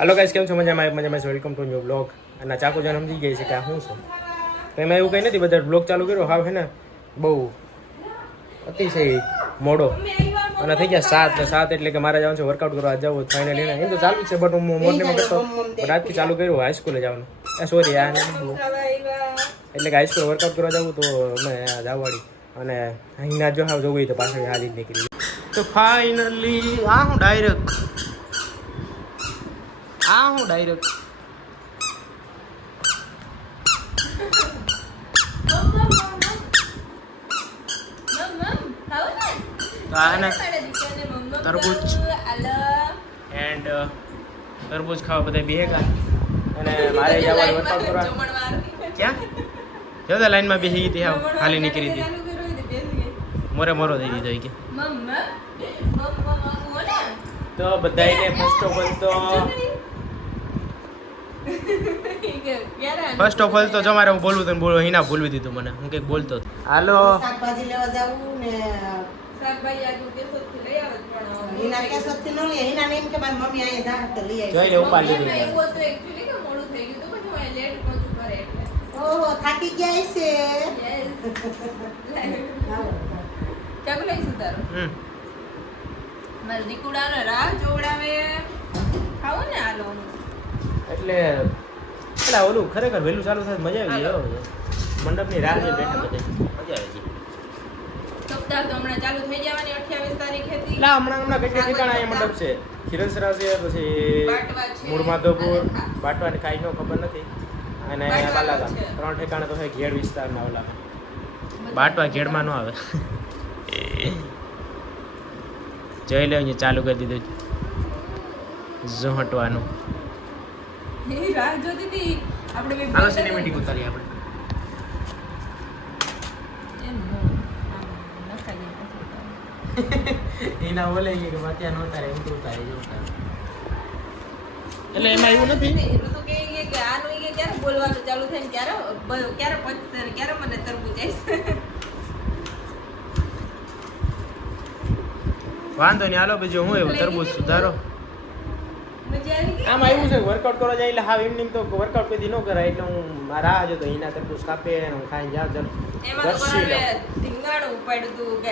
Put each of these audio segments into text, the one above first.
હાલો guys કેમ છો? મજામાં મજામાં વેલકમ ટુ ન્યુ બ્લોગ અને ચાકુ જન સમજી ગઈ છે કે આ શું છે? તો એમાં એવું કંઈ નથી બધા બ્લોગ ચાલુ કર્યો. હા હે ને બહુ અતિશય મોડો. અને થઈ ગયા સાત ને સાત એટલે કે મારે જવાનું છે વર્કઆઉટ કરવા. આજ જવું ફાઇનલી એમ તો ચાલુ છે બટ હું મોર્નિંગમાં કરતો બટ આજથી ચાલુ કર્યું હાઈસ્કૂલે જવાનું. એ સોરી આ એટલે કે હાઈસ્કૂલ વર્કઆઉટ કરવા જવું તો અમે જાવવાડી અને અહીંના જો હાવ જોવું હોય તો પાછળ હાલી જ નીકળી. તો ફાઇનલી આ હું ડાયરેક્ટ આ હું ડાયરેક્ટ તો આ તરબૂચ. એન્ડ તરબૂચ ખાવા બધા બેગા અને મારે જવાનું વર્કઆઉટ કરવા ક્યાં? જો લાઈનમાં બેસી ગઈ હાવ ખાલી નીકળી હતી. મોરે મોરો થઈ દીધો ઈ કે. તો બધાને ફર્સ્ટ ઓફ ઓલ તો ફર્સ્ટ ઓફ ઓલ તો જો મારે હું બોલવું તો બોલવું હિના ભૂલવી દીધું મને. હું કંઈક બોલતો હાલો. શાકભાજી લેવા જાવું ને? દીકુડાને રાહ જોવડાવે. ખાવું ને હાલો એટલે એટલે ઓલું ખરેખર વહેલું ચાલુ થાય મજા આવી જાય મંડપની રાહ જે બેઠા બધા. મજા આવી જાય. સપ્તાહ તો હમણાં ચાલુ થઈ જવાની અઠ્યાવીસ તારીખેથી એટલે હમણાં હમણાં ઠેકાણા અહીંયા મંડપ છે? ખીરસરા છે પછી બાટવા છે. મૂળ માધવપુર અને હા. બાટવા ને કાંઈ નો ખબર નથી. અને બાટવા બાલાગામ છે. ત્રણ ઠેકાણા તો હોય ઘેડ વિસ્તારના ઓલામાં બાટવા ઘેડમાં ન આવે. જોઈ લે ચાલુ કરી દીધું ઝોંટવાનું. એ રાહ જોતી હતી. આપણે હાલો સિનેમેટિક ઉતારીએ આપણે. એના બોલે કે વાત્યા નો ઉતારે હું તો ઉતારે જો એટલે એમાં એવું નથી? તો કે કે આનું એ ક્યારે બોલવાનું ચાલુ થાય ને ક્યારે ક્યારે પચશે ને ક્યારે મને તરબૂચ આવશે વાંધો નહીં હાલો બીજો હું એવું તરબૂચ સુધારો. આમાં એવું છે વર્કઆઉટ કરવા જાય એટલે હા એમની તો વર્કઆઉટ કોઈ ન કરાય એટલે હું મારા રાહ જોતો એના તરબૂચ કાપે હું ખાઈને જાઉં જલ તો ધીંગાણું ઉપાડ્યું તું કે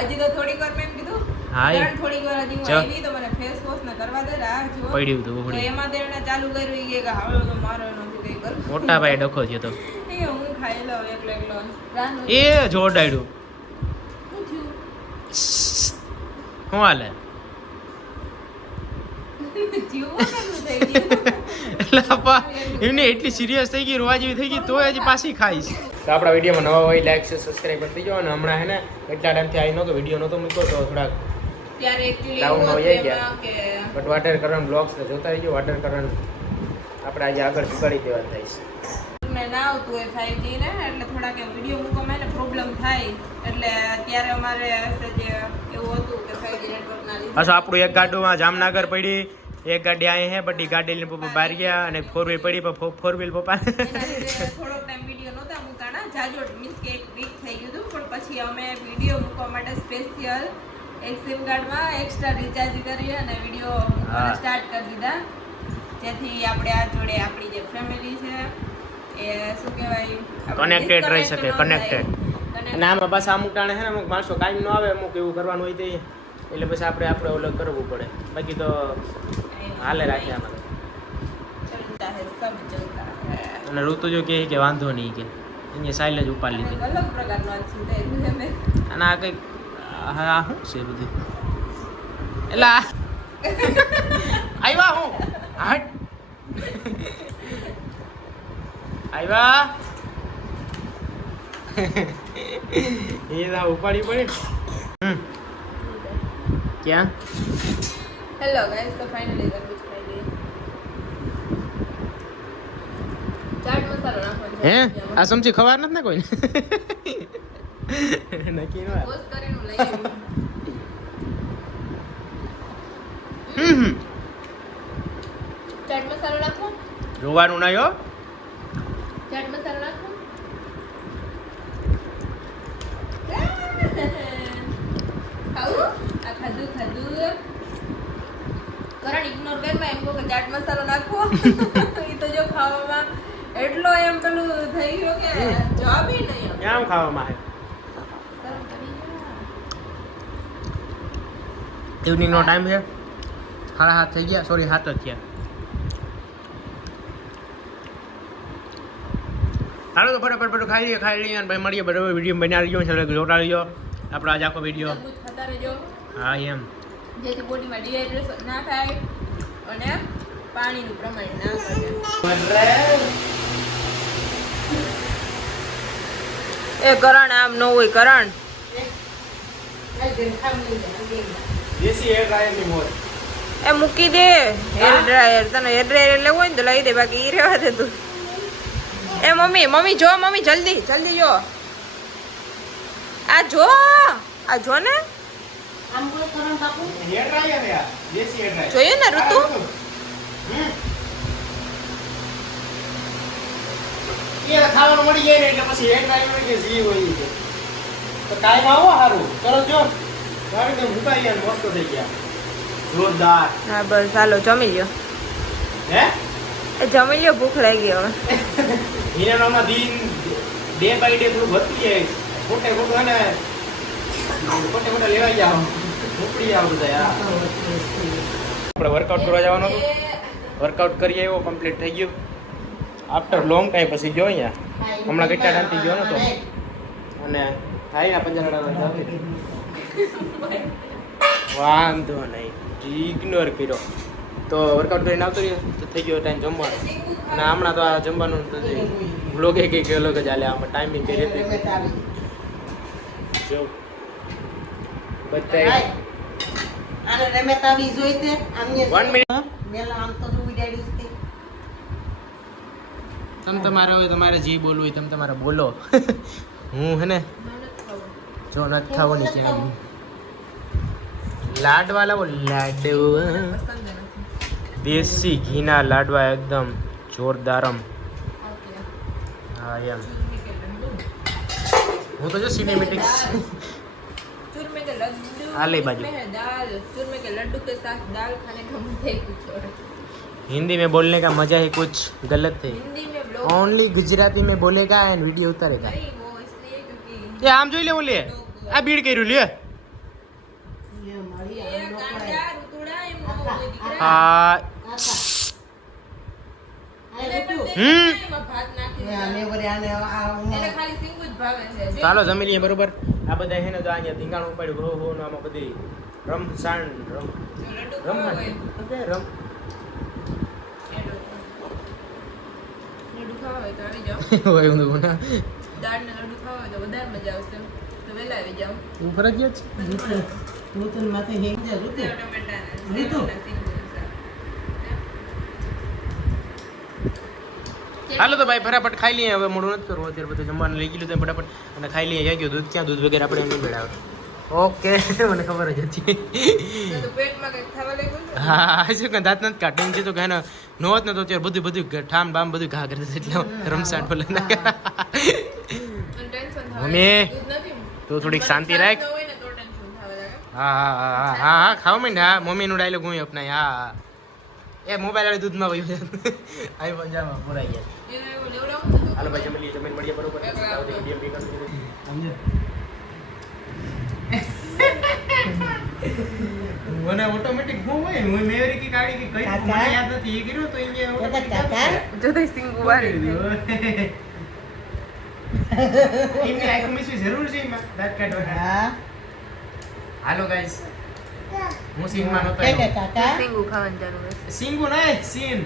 હજી તો થોડીક વાર મેં કીધું હા, થોડીક વાર હજી હું આવી તો મને ફેસ વોશ ને કરવા દે રાહ પડ્યું હતું તો એમાં તો ચાલુ કર્યું કે હવે તો મારો નથી કઈ કરવું મોટા ભાઈ ડખો થયો તો. એ હું ખાઈ લઉં એકલો એકલો. એ થયું? હાલે જીવવું કેમનું થઈ ગયું? એટલે આપા એમને એટલી સિરિયસ થઈ ગઈ રોવા જેવી થઈ ગઈ તોય હજી પાછી ખાઈશ. તો આપણા વિડીયોમાં નવા હોય લાઈક છે સબસ્ક્રાઈબ કરી દેજો અને હમણાં હે ને એટલા ટાઈમથી આવી નહોતો વીડિયો નહોતો મૂક્યો તો થોડાક Down એવું ગયા. બટ વોટર કરન બ્લોગ્સ જોતા રહીજો વોટર કરન આપણે આજે આગળ ચૂકાડી દેવા થાય છે મેં ના આવતું હોય 5G ને એટલે થોડાક વીડિયો મૂકવામાં એને પ્રોબ્લેમ થાય. એટલે ત્યારે અમારે જે એવું હતું કે 5G નેટવર્ક ના લીધે. આપણું એક ગાડીમાં જામનગર પડી એક ગાડી અહીં હે બધી ગાડી લઈને પપ્પા બહાર ગયા અને ફોર વ્હીલ પડી ફોર વ્હીલ પપ્પા. થોડોક ટાઈમ વીડિયો નહોતા મૂકાણા જાજો મીન્સ કે એક વીક થઈ ગયું હતું પણ પછી અમે વીડિયો મૂકવા માટે સ્પેશિયલ એક સિમ કાર્ડમાં એક્સ્ટ્રા રિચાર્જ કરી અને વીડિયો સ્ટાર્ટ કરી દીધા. જેથી આપણે આ જોડે આપણી જે ફેમિલી છે એ શું કહેવાય કનેક્ટેડ રહી શકે, કનેક્ટેડ અને આમાં પાછા અમુક ટાણે છે ને અમુક માણસો કાંઈ ન આવે અમુક એવું કરવાનું હોય તે. એટલે પછી આપણે આપણે અલગ કરવું પડે. બાકી તો હાલે રાખે આમાં. હે હે. અને ઋતુ જો કહે કે વાંધો નહીં કે. અહીંયા સાઈલ જ ઉપાડી લીધી. અને આ કંઈક આ શું છે બધું? એટલે આવ્યા હું. હટ. આવ્યા એ ઉપાડી પડે. ક્યાં? હેલો ગાઈસ તો ફાઇનલી તરબૂચ ખાઈ લઈએ ચાટ મસાલો નાખવાનો હે? આ સમજી ખબર નથી ને કોઈ નક્કી ન પોસ્ટ કરીને લઈ આવી. ચાટ મસાલો નાખો જોવાનું નહીં હો. ચાટ મસાલો નાખો ખાવું આ ખાધું ખાધું કરણ ઇગ્નોર કરમાં એમ કહું કે ચાટ મસાલો નાખવો. એ તો જો ખાવામાં એટલો એમ પેલું થઈ ગયો કે જવાબ નહીં એમ ખાવામાં આવે. ઇવનિંગનો ટાઈમ છે. સાડા હાથ થઈ ગયા. સોરી હાથ જ થયા. હાલો તો ફટાફટ ફટાફટ ખાઈ લઈએ ખાઈ લઈએ અને ભાઈ મળીએ. બરાબર વીડિયો બનાવી રહ્યો છે જોતા રહીજો. આપણો આજ આખો વીડિયો તરબૂચ ખાતા રહેજો. હા એમ. જેથી બોડીમાં ડિહાઇડ્રેશન ના થાય. અને પાણીનું પ્રમાણ ના ઘટે એ કરણ આમ ન હોય કરણ. એ મૂકી દે. હેર ડ્રાયર તને હેર ડ્રાયર લેવું હોય ને તો લઈ દે બાકી ઈ રહેવા દે તું. એ મમ્મી મમ્મી જો મમ્મી જલ્દી જલ્દી જો. આ જો આ જો ને. આમ કોઈ કરણ બાપુ. હેર ડ્રાયર યાર દેશી હેર ડ્રાયર જોયું ને ઋતુ. એ ખાવાનું મળી જાય ને એટલે પછી હેર ડ્રાયર કે જી હોય ઈ તો કાંઈ આવો સારું ચલો જો. મારે તો મુકાઈ ગયા મસ્ત થઈ ગયા. જોરદાર. હા બસ. હાલો જમી લ્યો. હે? જમી લ્યો ભૂખ લાગી હવે. હિનાનામાં દિન ડે બાય ડે થોડું વધતું જાય. ખોટે ખોટું હે ને? ખોટે ખોટે લેવાઈ જાવ ઉપડી જાવ બધા આપણે વર્કઆઉટ કરવા જવાનું હતું? વર્કઆઉટ કરી આવ્યો કમ્પ્લીટ થઈ ગયું. આફ્ટર લોંગ ટાઈમ પછી ગયો અહીંયા. હમણાં કેટલા ટાઈમથી ગયો નતો અને થાય ને પંદર વાંધો નહીં. ઇગ્નોર કર્યો. તો વર્કઆઉટ કરીને આવતો રહ્યો. તો થઈ ગયો ટાઈમ જમવાનો. અને હમણાં તો આ જમવાનું વ્લોગે કંઈક અલગ જ હાલે. આમાં ટાઈમિંગ કઈ રીતે જો. બધા આને રમેત તમ તમારે હોય તમારે જે બોલવું હોય તમે તમારે બોલો હું હે ને જો નથી ખાવાની છે એમ. લાડવા લાવો લાડવા દેશી ઘીના લાડવા એકદમ જોરદારમ હા એમ હું તો જો સિનેમેટિક્સ चूरमे के लड्डू आ ले बाजू। उसमें है दाल चूरमे के लड्डू के साथ दाल खाने का मजा ही कुछ और है। हिंदी में बोलने का मजा ही कुछ गलत है हिंदी में ઓનલી ગુજરાતી મેં બોલેગા એન્ડ વીડિયો ઉતારેગા. એ આમ જોઈ લે હું આ ભીડ કર્યું લે હા. ચાલો જમી લઈએ બરોબર? આ બધા હે ને તો અહીંયા ધીંગાણું ઉપાડ્યું ગ્રહ આમાં બધી રમસાણ રમ રમ રમ ખાવા હોય તો આવી જાઓ. હોય એવું ના. દાળ ને લડ્ડુ ખાવા હોય તો વધારે મજા આવશે તો વહેલા આવી જાઓ. હું ફરજિયાત છે. રૂપિયો માથે હેંગ જા. હાલો તો ભાઈ ફટાફટ ખાઈ લઈએ. હવે મોડું નથી કરવું. અત્યારે બધું જમવાનું લઈ ગયું ફટાફટ. અને ખાઈ લઈએ. ક્યાં ગયો દૂધ? ક્યાં દૂધ વગેરે આપણે નહીં મેળવે ઓકે મને ખબર જ હતી? હા શું કે દાંત નથી કાઢે છે તો કહે ને નો હોત ને તો અત્યારે બધું બધું ઠામ બામ બધું ઘા કરી છે એટલે રમસાટ બોલે મમ્મી? તું થોડીક શાંતિ રાખ. હા હા હા હા. હા હા ખાવ માંડ હા. મમ્મીનું ડાયલોગ હું અપનાય. હા હા. એ મોબાઈલ વાળી દૂધમાં વયું. આવી પંજાબમાં પુરાઈ ગયા. હાલો ભાઈ જમી લઈએ જમીન મળીએ બરોબર વાર આવતી વીડિયો બી કરશું. સમજ્યો? મને ઓટોમેટિક ગુમ હોય ને હું મેરી કી ગાડી કી કઈ મને યાદ નથી. એ કર્યું તો અહીંયા એ કાકા? જો તો સિંગ ઉવારી દીધું. એમની આંખો જરૂર છે એમાં. દાંત કાઢવાના હા. હાલો ગાઈસ હું સિંગમાં નતો કે. કાકા? સિંગ ખાવાની જરૂર છે સિંગ નહીં સીન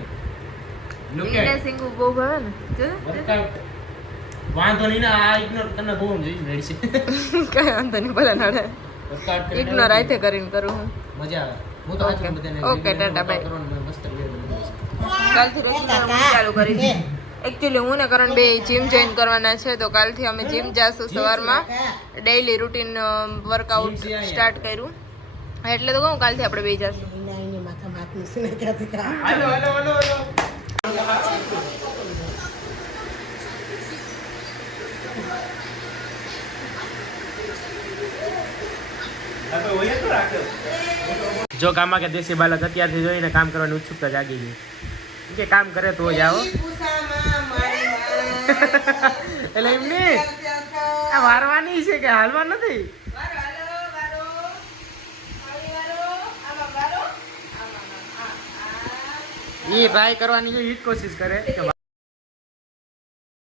લુક એટ સિંગ બહુ ભાવે ને. જો વાંધો નહીં ને આ ઇગ્નોર તને બહુ જોઈ રેડી છે. કઈ વાંધો નહીં ભલે નડે. ઇગ્નોર આઈથે કરીને કરું હું. મજા આવે. હું તો આજે બધાને ઓકે ટાટા, બાય મસ્ત છું. કાલથી રોજ ચાલુ કરી એ, એકચ્યુઅલી હું ને કરણ બે જીમ જોઈન કરવાના છે તો કાલથી અમે જીમ જાશું સવારમાં. ડેઈલી રૂટીન વર્કઆઉટ છે. સ્ટાર્ટ કર્યું. એટલે તો કહું કાલથી આપણે બે જાશું એના એની માથામાં હાથ મૂકીને ક્યાંથી કાકા? હાલો હાલો હાલો હાલો જો ગામમાં કે દેશી બાલક અત્યારથી જોઈને કામ કરવાની ઉત્સુકતા જાગી ગઈ. કે કામ કરે તો જ આવો. એટલે એમની વારવાની છે કે હાલવા નથી? એ ટ્રાય કરવાની જ કોશિશ કરે કે